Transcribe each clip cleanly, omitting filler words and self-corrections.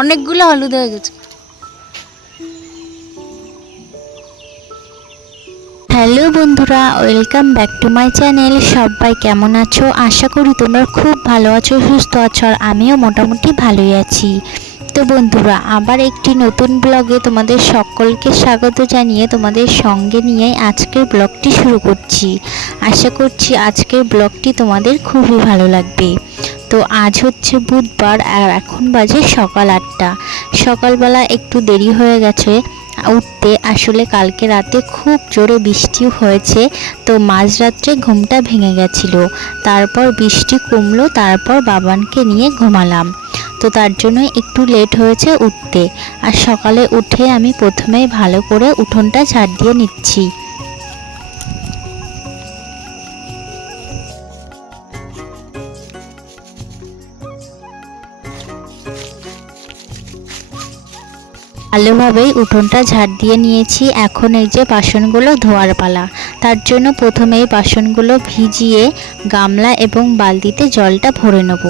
অনেকগুলো হলুদ হয়ে গেছে। হ্যালো বন্ধুরা, welcome back to my channel. সবাই কেমন আছো? আশা করি তোমরা খুব ভালো আছো, সুস্থ আছো, আর আমিও মোটামুটি ভালোই আছি। তো বন্ধুরা, আবার একটি নতুন ব্লগে তোমাদের সকলকে স্বাগত জানিয়ে তোমাদের সঙ্গে নিয়ে আজকের ব্লগটি শুরু করছি। আশা করছি আজকের ব্লগটি তোমাদের খুবই ভালো লাগবে। তো আজ হচ্ছে বুধবার, আর এখন বাজে সকাল 8টা। সকালবেলা একটু দেরি হয়ে গেছে উঠতে। আসলে কালকে রাতে খুব জোরে বৃষ্টি হয়েছে, তো মাঝরাত্রে ঘুমটা ভেঙে গেছিল। তারপর বৃষ্টি কমলো, তারপর বাবানকে নিয়ে ঘুমালাম। তো তার জন্য একটু লেট হয়েছে উঠতে। আর সকালে উঠে আমি প্রথমেই ভালো করে উঠোনটা ঝাড় দিয়ে নিচ্ছি। ভালোভাবেই উঠোনটা ঝাড় দিয়ে নিয়েছি। এখন এই যে বাসনগুলো ধোয়ার পালা। তার জন্য প্রথমেই বাসনগুলো ভিজিয়ে গামলা এবং বালতিতে জলটা ভরে নেব।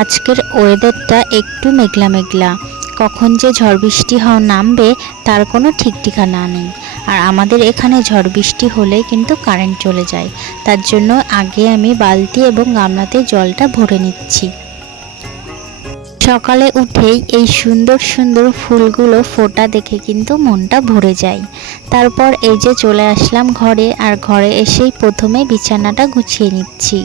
আজকের ওয়েদারটা একটু মেঘলা মেঘলা, কখন যে ঝড় বৃষ্টি নামবে তার কোনো ঠিক ঠিকানা নেই। আর আমাদের এখানে ঝড় বৃষ্টি হলেই কিন্তু কারেন্ট চলে যায়। তার জন্য আগে আমি বালতি এবং গামলাতে জলটা ভরে নিচ্ছি। সকালে উঠেই এই সুন্দর সুন্দর ফুলগুলো ফোটা দেখে কিন্তু মনটা ভরে যায়। তারপর এই যে চলে আসলাম ঘরে, আর ঘরে এসেই প্রথমে বিছানাটা গুছিয়ে নিচ্ছি।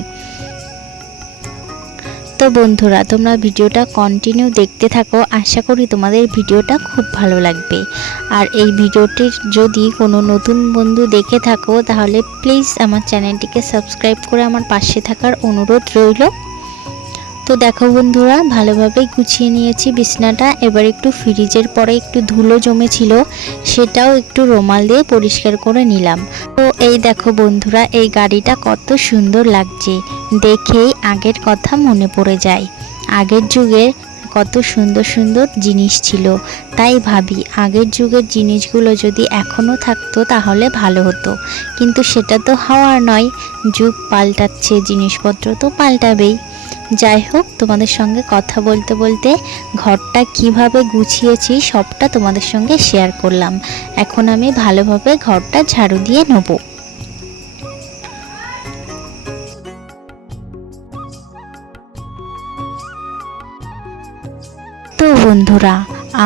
তো বন্ধুরা, তোমরা ভিডিওটা কন্টিনিউ দেখতে থাকো। আশা করি তোমাদের ভিডিওটা খুব ভালো লাগবে। আর এই ভিডিওটির যদি কোনো নতুন বন্ধু দেখে থাকো, তাহলে প্লিজ আমার চ্যানেলটিকে সাবস্ক্রাইব করে আমার পাশে থাকার অনুরোধ রইল। তো দেখো বন্ধুরা, ভালোভাবে গুছিয়ে নিয়েছি বিছনাটা। এবার একটু ফ্রিজের পরে একটু ধুলো জমেছিল, সেটাও একটু রুমাল দিয়ে পরিষ্কার করে নিলাম। তো এই দেখো বন্ধুরা, এই গাড়িটা কত সুন্দর লাগছে, দেখেই আগের কথা মনে পড়ে যায়। আগের যুগের কত সুন্দর সুন্দর জিনিস ছিল। তাই ভাবি আগের যুগের জিনিসগুলো যদি এখনও থাকতো তাহলে ভালো হতো। কিন্তু সেটা তো হওয়ার নয়, যুগ পাল্টাচ্ছে, জিনিসপত্র তো পাল্টাবেই। যাই হোক, তোমাদের সঙ্গে কথা বলতে বলতে ঘরটা কিভাবে গুছিয়েছি সবটা তোমাদের সঙ্গে শেয়ার করলাম। এখন আমি ভালোভাবে ঘরটা ঝাড়ু দিয়ে নেব। তো বন্ধুরা,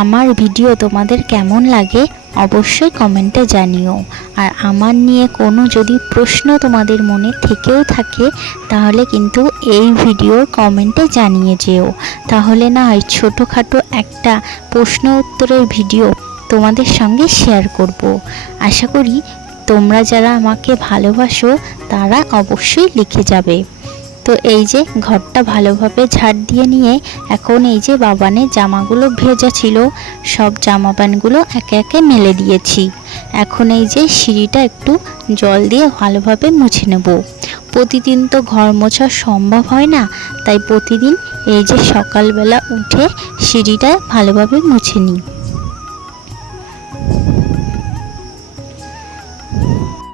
আমার ভিডিও তোমাদের কেমন লাগে অবশ্যই কমেন্টে জানিও। আর আমার নিয়ে কোনো যদি প্রশ্ন তোমাদের মনে থেকেও থাকে, তাহলে কিন্তু এই ভিডিওর কমেন্টে জানিয়ে যেও। তাহলে না হয় ছোটোখাটো একটা প্রশ্ন উত্তরের ভিডিও তোমাদের সঙ্গে শেয়ার করব। আশা করি তোমরা যারা আমাকে ভালোবাসো তারা অবশ্যই লিখে যাবে। তো এই যে ঘরটা ভালোভাবে ঝাড় দিয়ে নিয়ে এখন এই যে বাবানের জামাগুলো ভেজা ছিল, সব জামা প্যান্টগুলো একে একে মেলে দিয়েছি। এখন এই যে সিঁড়িটা একটু জল দিয়ে ভালোভাবে মুছে নেব। প্রতিদিন তো ঘর মোছা সম্ভব হয় না, তাই প্রতিদিন এই যে সকালবেলা উঠে সিঁড়িটা ভালোভাবে মুছে নিই।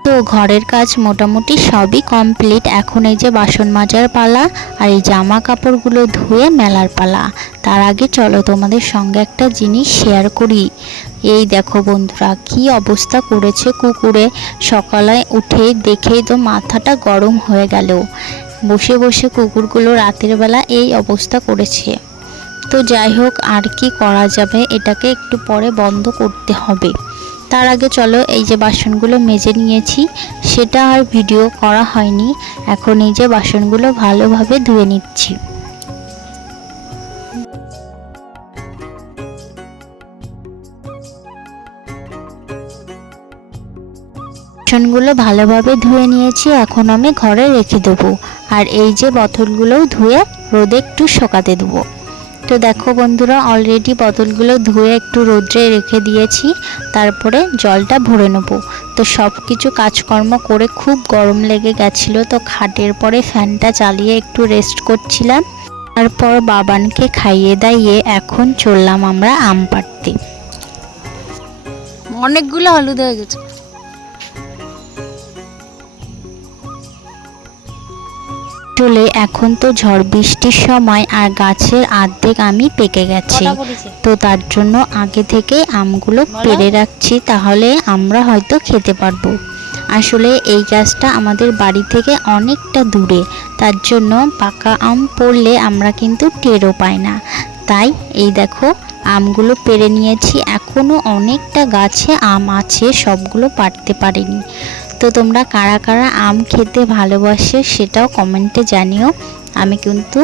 তো ঘরের কাজ মোটামুটি সবই কমপ্লিট। এখন এই যে বাসন মাজার পালা, আর এই জামা কাপড়গুলো ধুয়ে মেলার পালা। তার আগে চলো তোমাদের সঙ্গে একটা জিনিস শেয়ার করি। এই দেখো বন্ধুরা, কি অবস্থা করেছে কুকুরে। সকালে উঠে দেখেই তো মাথাটা গরম হয়ে গেল। বসে বসে কুকুরগুলো রাতের বেলা এই অবস্থা করেছে। তো যাই হোক, আর কি করা যাবে, এটাকে একটু পরে বন্ধ করতে হবে। তার আগে চলো এই যে বাসনগুলো মেজে নিয়েছি, সেটা আর ভিডিও করা হয়নি। এখন এই যে বাসনগুলো ভালোভাবে ধুয়ে নিচ্ছি। বাসনগুলো ভালোভাবে ধুয়ে নিয়েছি, এখন আমি ঘরে রেখে দেবো। আর এই যে বোতলগুলোও ধুয়ে রোদে একটু শুকাতে দেবো। তো দেখো বন্ধুরা, অলরেডি বোতলগুলো ধুয়ে একটু রোদ্রে রেখে দিয়েছি, তারপরে জলটা ভরে নেব। তো সব কিছু কাজকর্ম করে খুব গরম লেগে গেছিলো, তো খাটের পরে ফ্যানটা চালিয়ে একটু রেস্ট করছিলাম। তারপর বাবানকে খাইয়ে দাইয়ে এখন চললাম আমরা আম পাড়তে। অনেকগুলো হলুদ হয়ে গেছে। আসলে এখন তো ঝড় বৃষ্টির সময় আর গাছের অর্ধেক আমি পেকে গেছে, তো তার জন্য আগে থেকে আমগুলো পেড়ে রাখছি, তাহলে আমরা হয়তো খেতে পারবো। আসলে এই গাছটা আমাদের বাড়ি থেকে অনেকটা দূরে, তার জন্য পাকা আম পড়লে আমরা কিন্তু টেরও পাই না। তাই এই দেখো আমগুলো পেড়ে নিয়েছি, এখনও অনেকটা গাছে আম আছে, সবগুলো পাড়তে পারিনি। তো তোমরা কারা কারা আম খেতে ভালোবাসে সেটাও কমেন্টে জানিও, আমি কিন্তু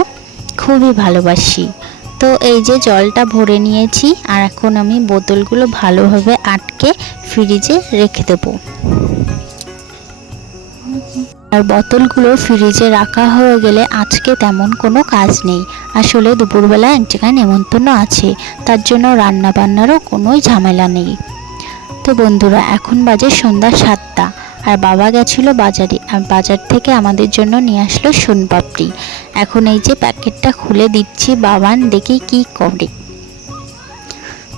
খুবই ভালোবাসি। তো এই যে জলটা ভরে নিয়েছি, আর এখন আমি বোতলগুলো ভালোভাবে আটকে ফ্রিজে রেখে দেবো। আর বোতলগুলো ফ্রিজে রাখা হয়ে গেলে আজকে তেমন কোনো কাজ নেই। আসলে দুপুরবেলা এক জায়গায় নেমন্তন্ন আছে, তার জন্য রান্না বান্নারও কোনো ঝামেলা নেই। তো বন্ধুরা এখন বাজে সন্ধ্যা 7টা, আর বাবা গেছিলো বাজারে, আর বাজার থেকে আমাদের জন্য নিয়ে আসলো সোনপাপড়ি। এখন এই যে প্যাকেটটা খুলে দিচ্ছি, বাবান দেখি কি করে।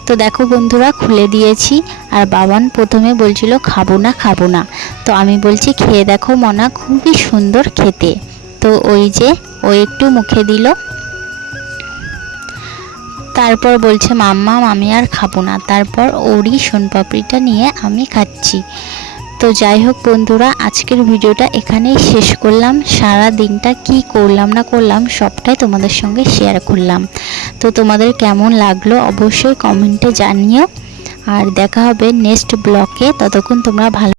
তো দেখো বন্ধুরা খুলে দিয়েছি, আর বাবান প্রথমে বলছিল খাবো না, তো আমি বলছি খেয়ে দেখো মনা, খুবই সুন্দর খেতে। তো ওই যে ও একটু মুখে দিল, তারপর বলছে মাম্মা আমি আর খাবো না, তারপর ওরই সোনপাপড়িটা নিয়ে আমি খাচ্ছি। তো যাই হোক বন্ধুরা, আজকের ভিডিওটা এখানেই শেষ করলাম। সারা দিনটা কি করলাম না করলাম সবটাই তোমাদের সঙ্গে শেয়ার করলাম। তো তোমাদের কেমন লাগলো অবশ্যই কমেন্টে জানিও, আর দেখা হবে নেক্সট ব্লগে। ততক্ষণ তোমরা ভালো